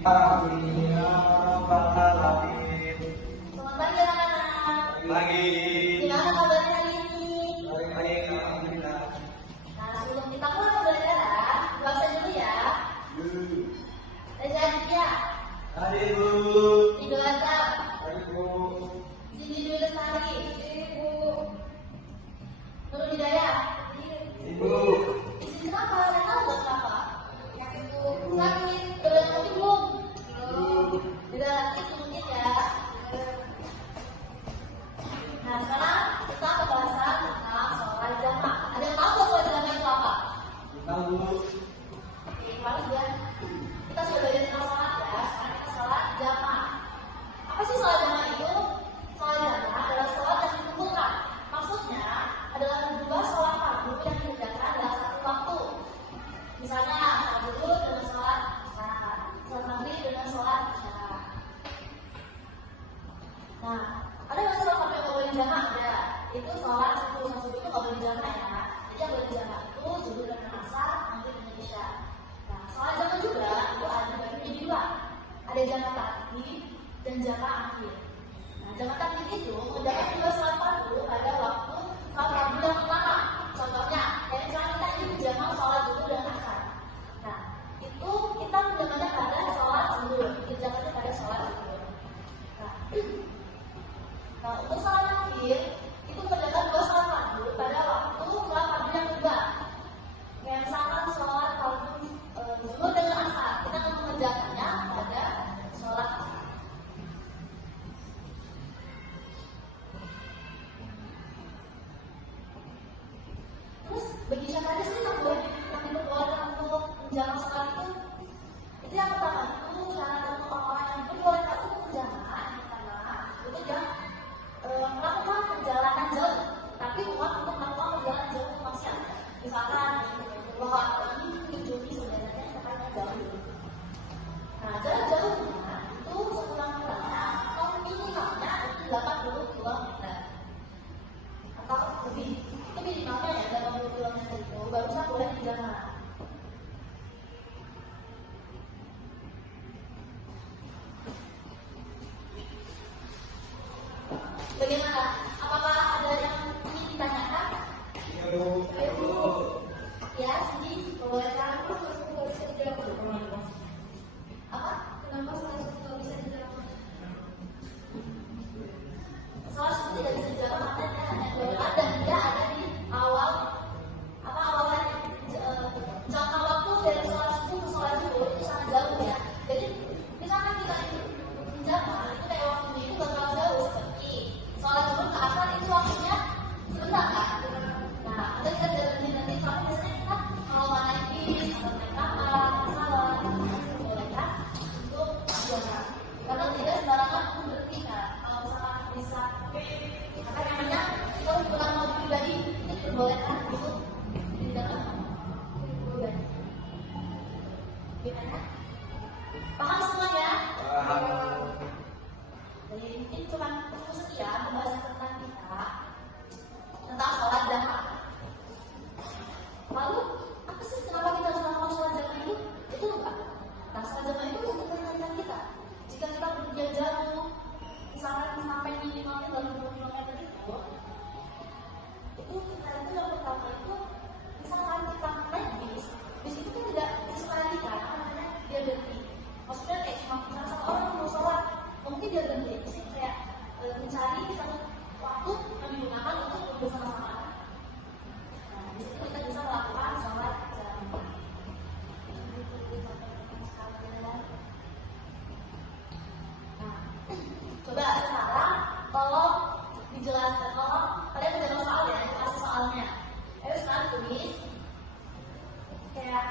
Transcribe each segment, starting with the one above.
Amin ya rabbal alamin. Selamat pagi anak-anak. Pagi. Gimana kabarnya hari ini? Baik, alhamdulillah. Nah, sebelum kita mulai pembelajaran, puasa dulu ya. Reza Aditya, Hari Bu. Ridho Azam, Hari Bu. Cindy Dwi Lestari, Nurul Hidayah. Ibu. Isi kenapa? Ada tahu nggak kenapa? Sakit. Udah ngopi belum? Udah sakit mungkin ya. Nah, sekarang kita pembahasan tentang sholat jamaah. Ada yang tahu nggak sholat jamaah itu apa? Tahu Bu. Oke, bagus ya. Kita sudah belajar tentang sholat ya. Sekarang kita sholat jamaah. Apa sih sholat jamaah itu? Sholat jamaah adalah sholat yang dikumpulkan. Maksudnya adalah dua sholat fardu yang dikerjakan dalam satu waktu. Misalnya sholat zuhur dengan sholat asar, sholat maghrib dengan sholat isya. Nah, ada nggak sholat fardu yang nggak boleh dijamaah? Ada. Itu sholat subuh itu nggak boleh dijamaah ya. Jadi yang boleh dijamaah itu zuhur dengan asar, maghrib dengan isya. Nah, sholat jamaah juga itu ada dibagi menjadi dua. Ada jamaah takdim dan jamaah akhir. Nah, jamaah takdim itu mengerjakan dua sholat fardu pada waktu sholat fardu yang pertama. Contohnya, kayak misalnya kita ingin menjamaah sholat zuhur dan asar. Nah, itu kita menjamaahnya pada sholat zuhur, dikerjakannya pada sholat zuhur. Nah, untuk sholat akhir itu mengerjakan dua sholat fardu pada waktu sholat fardu yang kedua. Kayak misalkan sholat fardu zuhur dengan asar, kita akan mengerjakannya pada sholat asar. Terus bagi siapa aja sih yang diperbolehkan untuk menjalankan sholat itu? Itu yang pertama itu syarat untuk orang-orang yang diperbolehkan untuk menjalankan yang pertama itu dia melakukan perjalanan jauh, tapi bukan untuk melakukan perjalanan jauh untuk maksiat. Misalkan bahwa ini mencuri sebenarnya katanya jauh. Nah, jarak jauhnya itu sekurang-kurangnya atau minimalnya itu 80 km atau lebih. Itu minimalnya ya 80 km itu baru bisa boleh dijamaah. Bagaimana? Apakah ada yang ingin ditanyakan? Iya Bu. Ya, sini perbolehkan. Apa? Kenapa saya tidak bisa dijelaskan? Soal itu tidak bisa dijelaskan karena dia hanya lewat dan dia ada di awal jangka waktu dari sholat subuh ke sholat zuhur itu sangat jauh ya. Jadi misalkan kita menjamaah itu kayak waktunya itu bakal jauh seperti sholat zuhur ke asar itu waktunya sebentar kan? Nah, kita jalanin nanti soalnya biasanya kita kalau mau naik bis atau naik kapal, pesawat, boleh kan untuk jamaah. Karena tidak sembarangan untuk berhenti kan. Kalau misalkan bisa, apa namanya, kita bukan mobil pribadi, itu diperbolehkan untuk tindakan pribadi. Gimana? Paham semuanya? Paham. Jadi mungkin cuma cukup sekian pembahasan tentang kita tentang sholat jamaah. Lalu apa sih kenapa kita harus melakukan sholat jamaah itu? Itu enggak. Nah, sholat jamaah itu untuk menenangkan kita. Jika kita berpergian jauh, misalkan sampai minimalnya 20 km itu kita itu yang pertama itu misalkan kita naik bis itu kan tidak sekali kan, namanya dia berhenti. Maksudnya kayak cuma misalkan satu orang mau sholat, mungkin dia berhenti sih kayak mencari satu waktu yang digunakan untuk bersama-sama. Nah, di situ kita bisa melakukan sholat jamaah. Nah, coba sekarang tolong dijelaskan, tolong kalian menjawab soal ya, kasih soalnya. Ayo sekarang tulis kayak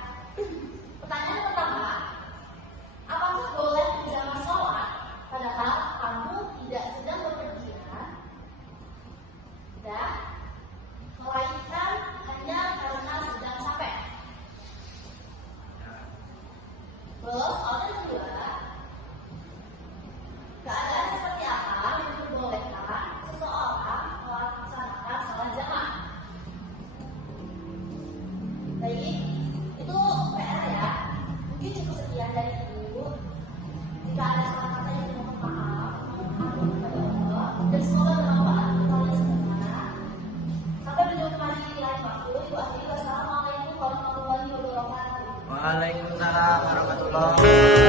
pertanyaan pertama, apakah boleh menjalankan sholat padahal kamu tidak sedang bepergian dan Waalaikumsalam warahmatullahi wabarakatuh.